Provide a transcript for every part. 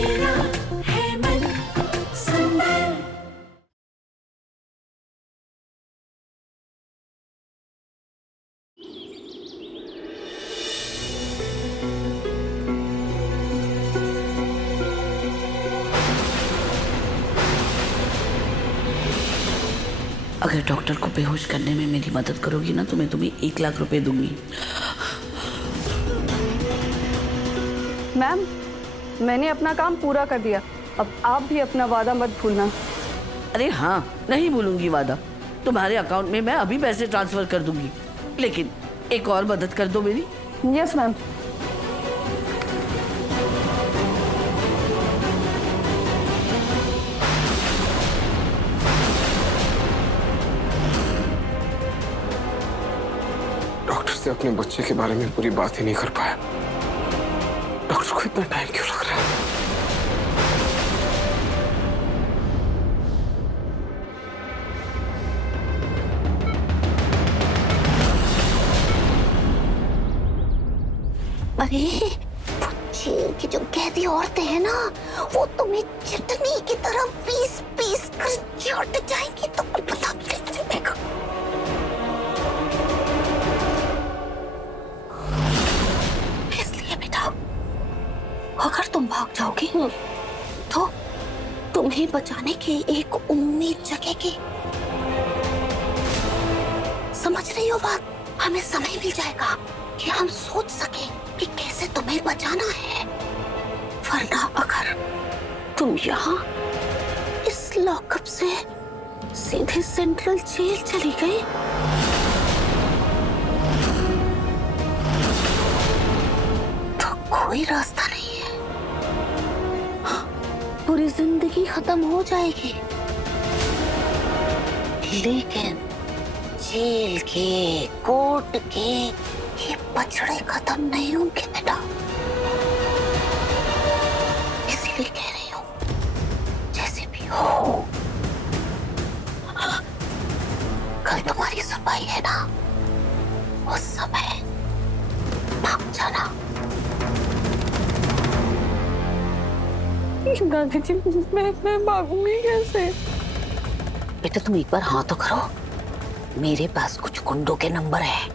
मेरा है मन सुंदर। अगर डॉक्टर को बेहोश करने में मेरी मदद करोगी ना तो मैं तुम्हें 1 लाख रुपए दूंगी। मैम, मैंने अपना काम पूरा कर दिया, अब आप भी अपना वादा मत भूलना। अरे हाँ, नहीं भूलूंगी वादा। तुम्हारे अकाउंट में मैं अभी पैसे ट्रांसफर कर दूंगी, लेकिन एक और मदद कर दो मेरी। Yes ma'am. डॉक्टर से अपने बच्चे के बारे में पूरी बात ही नहीं कर पाया। डॉक्टर को इतना टाइम क्यों लग रहा है? अरे जेल की जो कैदी औरतें हैं ना, वो तुम्हें चटनी की तरह पीस पीस कर चाट जाएंगी, तुमको पता भी नहीं चलेगा। इसलिए बेटा, अगर तुम भाग जाओगी तो तुम्हें बचाने की एक उम्मीद जगेगी। समझ रही हो बात? हमें समय मिल जाएगा कि हम सोच सके कि कैसे तुम्हें बचाना है। वरना अगर तुम यहाँ इस लॉकअप से सीधे सेंट्रल जेल चली गई तो कोई रास्ता नहीं है, पूरी जिंदगी खत्म हो जाएगी। लेकिन जेल के, कोर्ट के ये बछड़े खत्म नहीं होंगे बेटा। इसलिए कह रही हूँ, जैसे भी हो, कल तुम्हारी सफाई है ना, उस समय भाग जाना। दादी जी, मैं भागूंगी कैसे? बेटा तुम एक बार हाँ तो करो। मेरे पास कुछ गुंडों के नंबर है,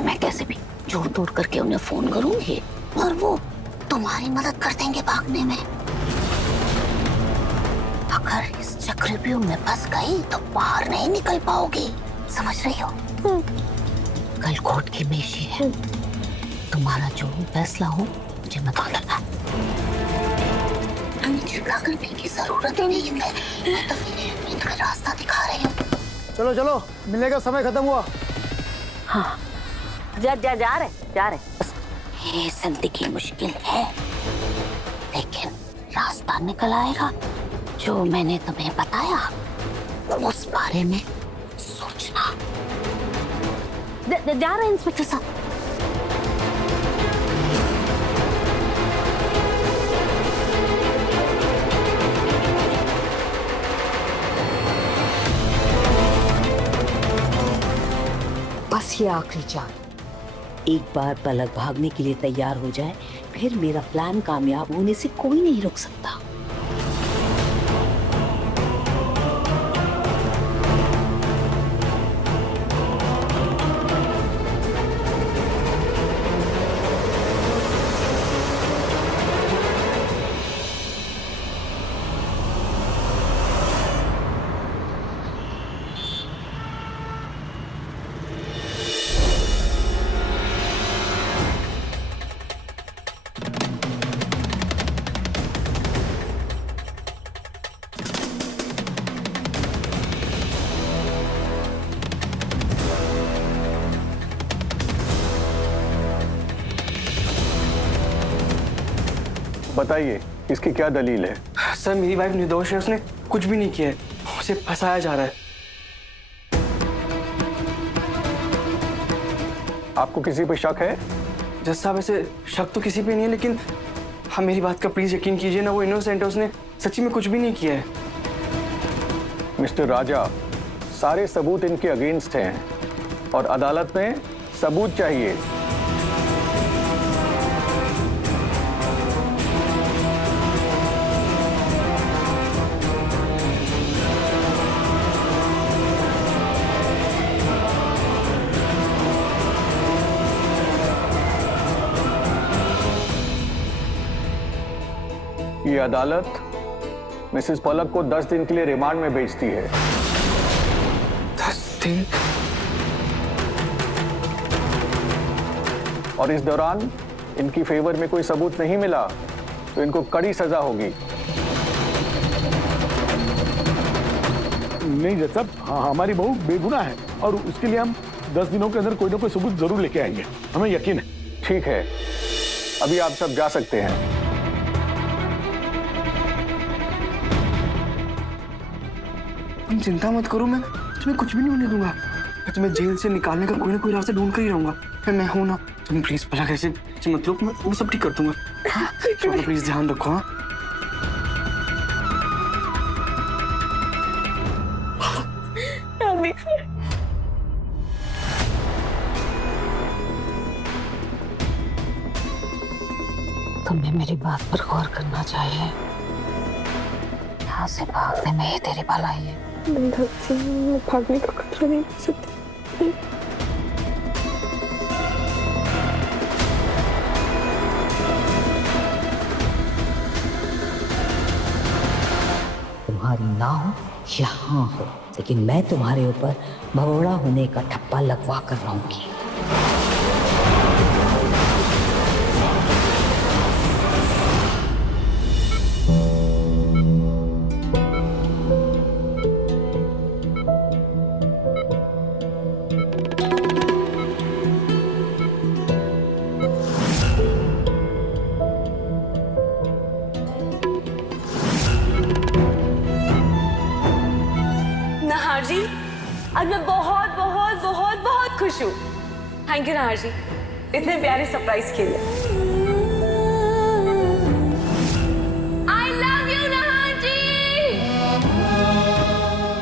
मैं कैसे भी जोड़ तोड़ करके उन्हें फोन करूंगी और वो तुम्हारी मदद कर देंगे भागने में। अगर इस चक्रव्यूह में फंस गई तो बाहर नहीं निकल पाओगी, समझ रही हो? कल कोर्ट की पेशी है, तुम्हारा जो फैसला हो मुझे बता देना। चिढ़ा करने की जरूरत ही नहीं है, मैं तो तुम्हें रास्ता दिखा रही हूँ। चलो चलो, मिलने का समय खत्म हुआ। हाँ, जा रहे। ये जिंदगी मुश्किल है, लेकिन रास्ता निकल आएगा। जो मैंने तुम्हें बताया उस बारे में सोचना। जा रहे इंस्पेक्टर साहब। बस ये आखिरी चाल, एक बार पलक भागने के लिए तैयार हो जाए, फिर मेरा प्लान कामयाब होने से कोई नहीं रोक सकता। बताइए, इसकी क्या दलील है? सर, मेरी वाइफ निर्दोष है, उसने कुछ भी नहीं किया है, उसे फंसाया जा रहा है। आपको किसी पे शक है? जज साहब, ऐसे शक तो किसी पे नहीं है, लेकिन हाँ, मेरी बात का प्लीज यकीन कीजिए ना, वो इनोसेंट है, उसने सच्ची में कुछ भी नहीं किया है। मिस्टर राजा, सारे सबूत इनके अगेंस्ट हैं और अदालत में सबूत चाहिए। ये अदालत मिसेस पलक को 10 दिन के लिए रिमांड में भेजती है। 10 दिन? और इस दौरान इनकी फेवर में कोई सबूत नहीं मिला तो इनको कड़ी सजा होगी। नहीं जज साहब, हमारी बहू बेगुनाह है और उसके लिए हम 10 दिनों के अंदर कोई ना कोई सबूत जरूर लेके आएंगे, हमें यकीन है। ठीक है, अभी आप सब जा सकते हैं। तुम चिंता मत करो, मैं तुम्हें कुछ भी नहीं होने दूंगा। मैं तुम्हें जेल से निकालने का कोई ना कोई रास्ता ढूंढ कर ही रहूंगा। मैं हूं ना, तुम प्लीज पलक ऐसे मत लो, मैं सब ठीक कर दूंगा। हाँ? प्लीज ध्यान रखो। हाँ तुमने मेरी बात पर गौर करना चाहिए। यहाँ से भागने में ही तेरी भलाई है। भागने का खतरा नहीं ले सकती। तुम्हारी नाव यहाँ हो, लेकिन मैं तुम्हारे ऊपर भगोड़ा होने का ठप्पा लगवा कर रहूंगी। नहार जी, आज मैं बहुत बहुत बहुत बहुत खुश हूँ। थैंक यू नहार जी, इतने प्यारे सरप्राइज के लिए। आई लव यू नहार जी,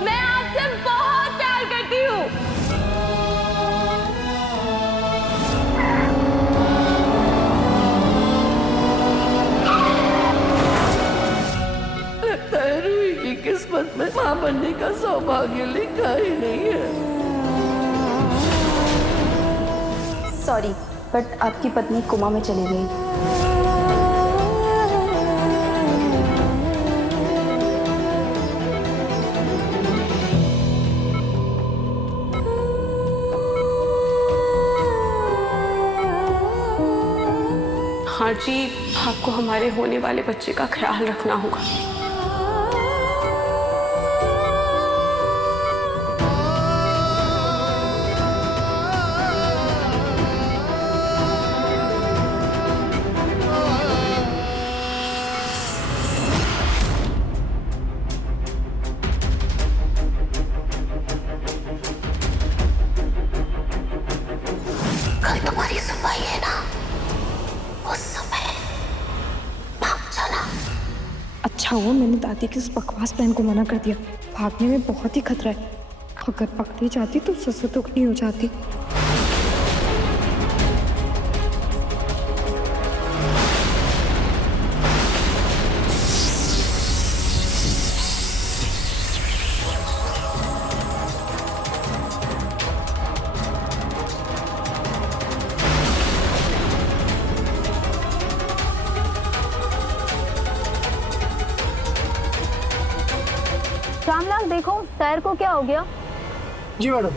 मैं आपसे बहुत प्यार करती हूँ। लगता है रूही की किस्मत में मां बनने का सौभाग्य लिखा ही नहीं है। सॉरी, बट आपकी पत्नी कोमा में चली गई। हाँ जी, आपको हमारे होने वाले बच्चे का ख्याल रखना होगा। कल तुम्हारी सुनवाई है ना, उस समय भाग जाना। अच्छा हुआ मैंने दादी की उस बकवास प्लान को मना कर दिया। भागने में बहुत ही खतरा है। अगर पकड़ी जाती तो ससुर दुखनी हो जाती। श्यामलाल देखो, टायर को क्या हो गया? जी मैडम।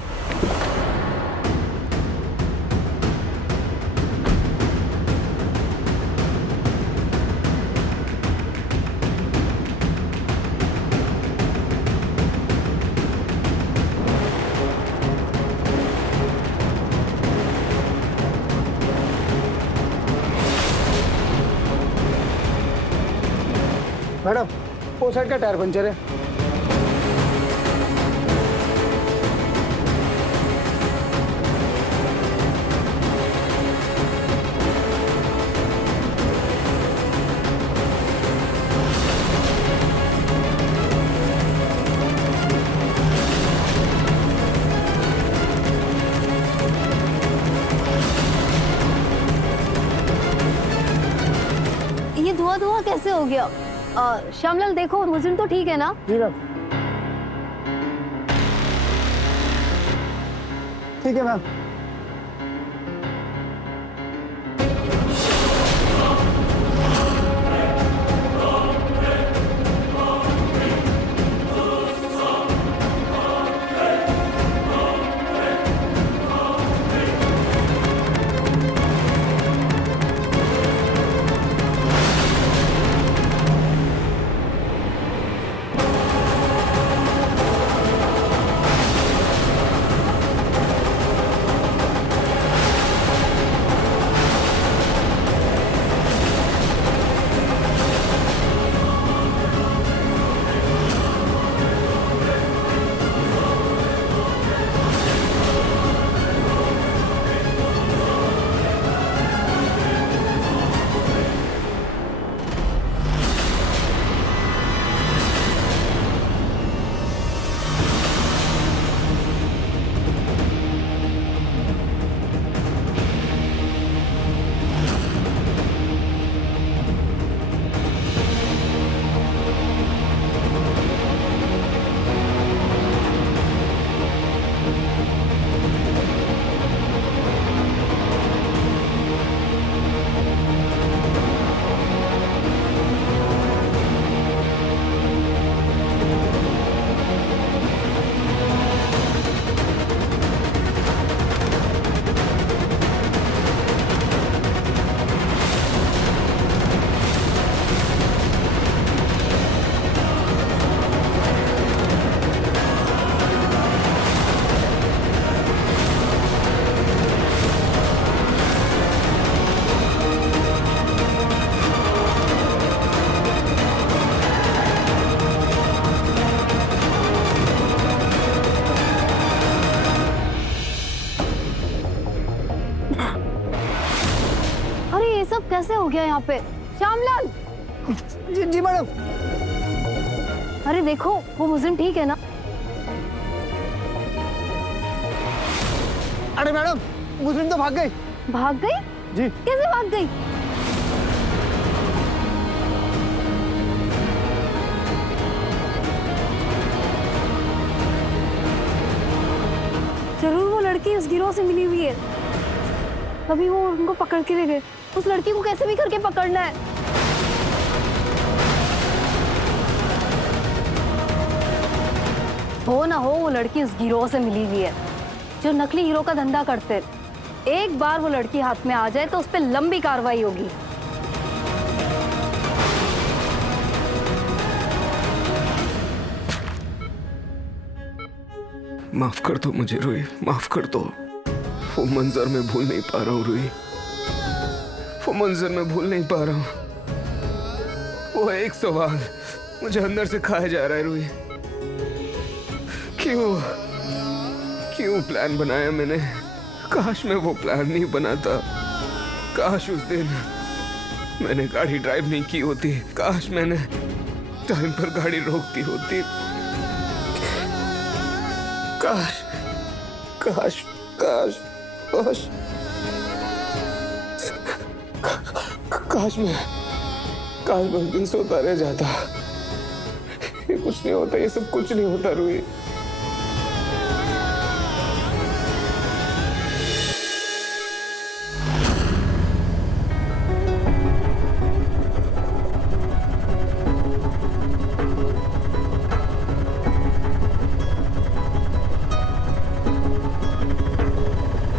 मैडम, वो साइड का टायर पंचर है। ये धुआं धुआं कैसे हो गया? श्यामलाल देखो, वजन तो ठीक है ना? जी मैम। ठीक है मैम। गया यहाँ पे। श्यामलाल। जी जी मैडम। अरे देखो वो मुजरिम ठीक है ना? अरे मैडम मुजरिम तो भाग गई। भाग गई? जी। कैसे भाग गई? जरूर वो लड़की उस गिरोह से मिली हुई है। अभी वो उनको पकड़ के ले गए। उस लड़की को कैसे भी करके पकड़ना है। हो ना हो वो लड़की उस गिरोह से मिली हुई है जो नकली हीरो का धंधा करते। एक बार वो लड़की हाथ में आ जाए तो उस पर लंबी कार्रवाई होगी। माफ कर दो मुझे रूही, माफ कर दो। वो मंजर मैं भूल नहीं पा रहा हूँ रूही, वो मंजर मैं भूल नहीं पा रहा हूँ। वो एक सवाल मुझे अंदर से खाया जा रहा है रूही। क्यों प्लान बनाया मैंने? काश मैं वो प्लान नहीं बनाता। काश उस दिन मैंने गाड़ी ड्राइव नहीं की होती। काश मैंने टाइम पर गाड़ी रोकती होती। काश काश काश काश काश मैं उस दिन सोता रह जाता। ये कुछ नहीं होता, ये सब कुछ नहीं होता रूही।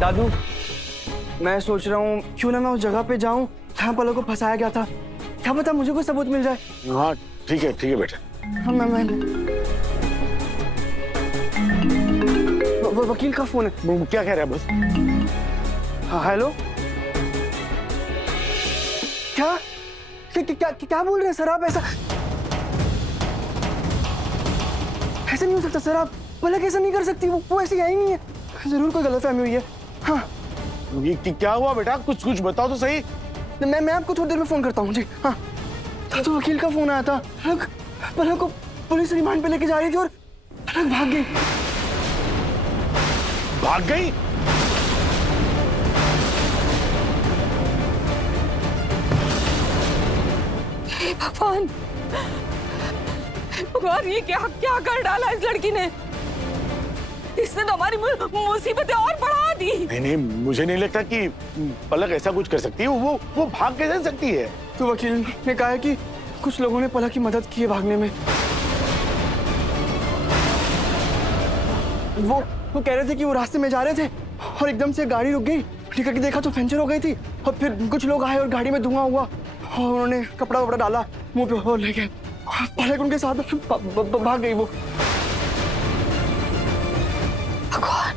दादू मैं सोच रहा हूँ क्यों ना मैं उस जगह पे जाऊँ जहाँ पलक को फंसाया गया था। क्या पता मुझे कोई सबूत मिल जाए। हाँ ठीक है बेटा। हाँ मैं वकील का फोन है। वो क्या कह रहा है बस? हाँ हेलो। क्या क्या बोल रहे हैं सर आप? ऐसा नहीं हो सकता सर। आप पलक ऐसा नहीं कर सकती। वो ऐसी है ही नहीं है। जरूर कोई गलतफहमी हुई है। हाँ ये क्या हुआ बेटा? कुछ बताओ तो सही। मैं आपको थोड़ी देर में फोन करता हूँ जी। हाँ तो वकील का फोन आया था। पलक को पुलिस रिमांड पे लेके जा रही थी और पलक भाग गई। भाग गई? हे भगवान, भगवान ये क्या कर डाला इस लड़की ने? इसने तो हमारी मुसीबतें और बढ़ा दी। नहीं मुझे नहीं लगता कि पलक ऐसा कुछ कर सकती है। वो भाग कैसे सकती है? तो वकील ने कहा है कि कुछ लोगों ने पलक की मदद की है भागने में। वो कह रहे थे कि वो रास्ते में जा रहे थे और एकदम से गाड़ी रुक गई। ठीक है कि देखा तो पंचर हो गई थी और फिर कुछ लोग आए और गाड़ी में धुआं हुआ और उन्होंने कपड़ा वपड़ा डाला मुंह पे और ले गए। पलक उनके साथ भाग गई वो। भगवान,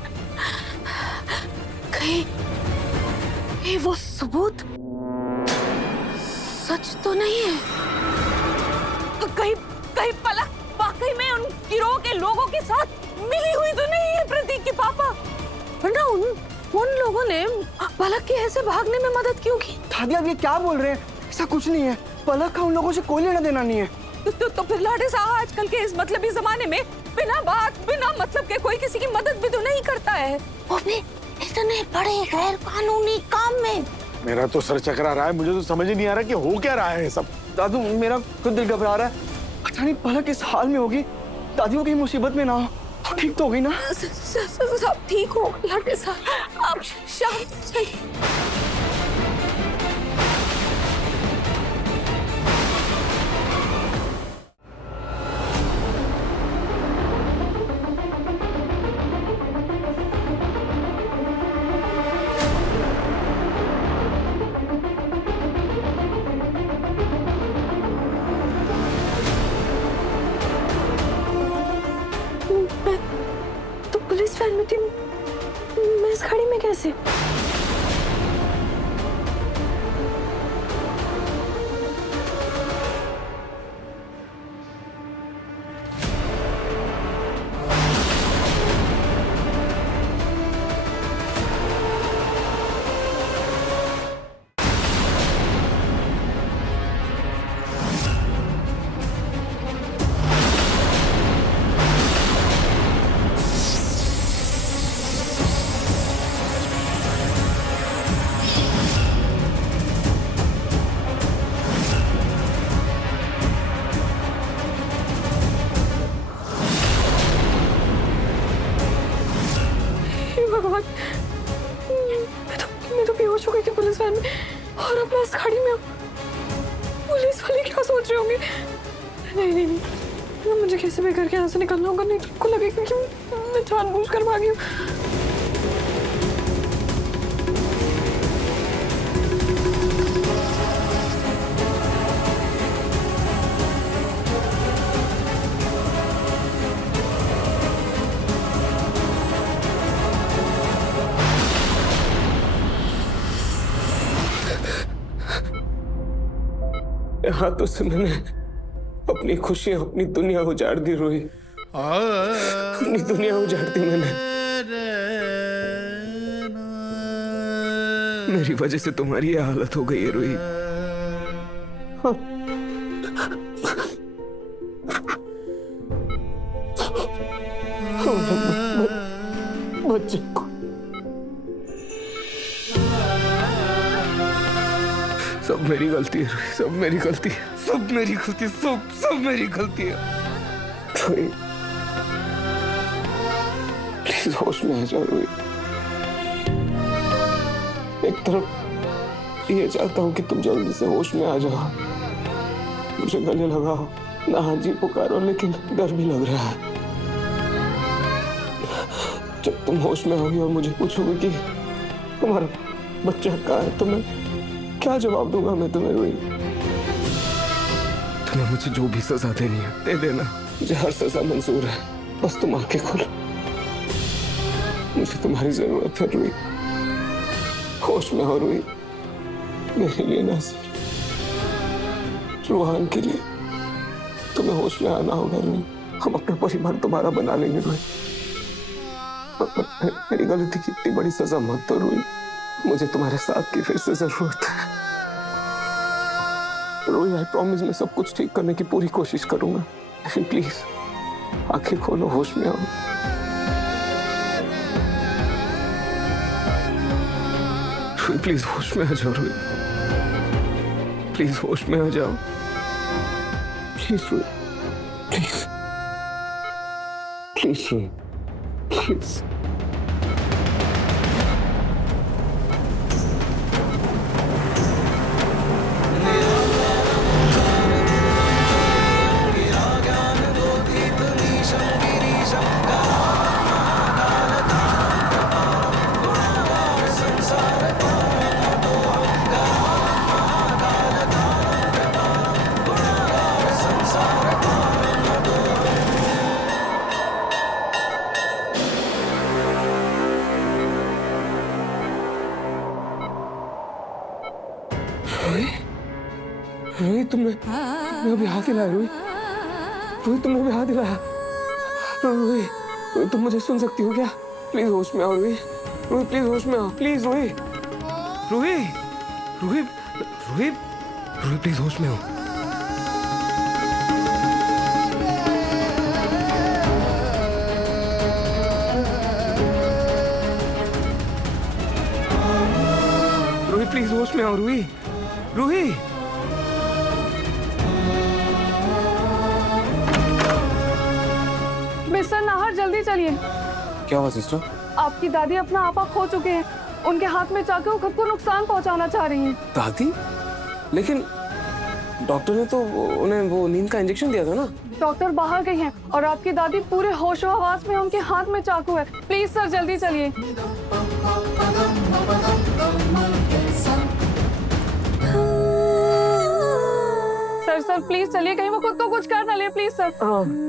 कहीं वो सबूत सच तो नहीं है? कहीं पलक वाकई में उन गिरोह के लोगों के साथ मिली हुई तो नहीं है प्रतीक के पापा? वरना उन लोगों ने पलक के ऐसे भागने में मदद क्यों की? दादी आप ये क्या बोल रहे हैं? ऐसा कुछ नहीं है। पलक का उन लोगों से कोई लेना देना नहीं है। तो फिर लाडे साहब आजकल के इस मतलबी जमाने में बिना बात बिना मतलब के कोई किसी की मदद भी तो नहीं करता है। वो भी इतने बड़े गैर कानूनी काम में। मेरा तो सर चकरा रहा है। मुझे तो समझ ही नहीं आ रहा कि हो क्या रहा है सब। दादू मेरा खुद दिल घबरा रहा है। पता नहीं पलक इस हाल में होगी, दादी को कहीं मुसीबत में ना हो तो ठीक तो होगी ना? सब ठीक हो लाडे साहब, आप शांत सही। तो पुलिस वैन में थी, मैं इस गाड़ी में कैसे? सोच रही होंगी। नहीं नहीं नहीं, मुझे कैसे भी करके यहाँ से निकलना होगा, नहीं तो उनको लगेगा कि मैं जानबूझकर भागी हूँ। हाथों से मैंने अपनी खुशियां, अपनी दुनिया उजाड़ दी रोई, अपनी दुनिया उजाड़ दी मैंने। मेरी वजह से तुम्हारी यह हालत हो गई है रोई। बच्चे को सब मेरी गलती है, सब मेरी गलती है, सब मेरी गलती, सब मेरी गलती है। प्लीज होश में आ जाओ रोहित। एक तरफ ये चाहता हूँ कि तुम जल्दी से होश में आ जाओ, मुझे गले लगाओ, ना हाँ जी पुकारो, लेकिन डर भी लग रहा है। जब तुम होश में होगी और मुझे पूछोगे कि तुम्हारा बच्चा कहाँ है, तो मैं क्या जवाब दूंगा मैं तुम्हें रोहित? तुम्हें मुझे जो भी सजा देनी है दे देना, मुझे हर सजा मंजूर है, बस तुम आंखें खोलो। मुझे तुम्हारी जरूरत है रोहित, होश में हो रोहित, मेरे लिए ना सिर्फ रूहान के लिए तुम्हें होश में आना होगा रोहित। हम अपना परिवार दोबारा बना लेंगे रोहित। मेरी गलती की इतनी बड़ी सजा मत दो रोहित, मुझे तुम्हारे साथ की फिर से जरूरत है रोहित। आई प्रॉमिस मैं सब कुछ ठीक करने की पूरी कोशिश करूंगा, लेकिन प्लीज आंखें खोलो, होश में आओ। प्लीज होश में आ जाओ रोहित, प्लीज होश में आ जाओ, please Rohit, please please Rohit, please. Rohit तुमने अभी हाथ हिलाया रोहित, रोहित तुमने अभी हाथ हिलाया। रोहित तुम मुझे सुन सकती हो क्या? प्लीज होश में आओ रोहित, रोहित प्लीज होश में आओ, प्लीज रोहित, रोहित रोहित रोहित रोहित प्लीज होश में आओ। रोहित प्लीज होश में आओ रोहित, रोहित मिस्टर नाहर जल्दी चलिए। क्या हुआ सिस्टर? आपकी दादी अपना आपा खो चुके हैं, उनके हाथ में चाकू खुद को नुकसान पहुंचाना चाह रही हैं। दादी? लेकिन डॉक्टर ने तो उन्हें वो नींद का इंजेक्शन दिया था ना। डॉक्टर बाहर गई हैं और आपकी दादी पूरे होशो हवास में, उनके हाथ में चाकू है। प्लीज सर जल्दी चलिए। सर प्लीज चलिए, कहीं वो खुद को कुछ कर ना ले, प्लीज सर।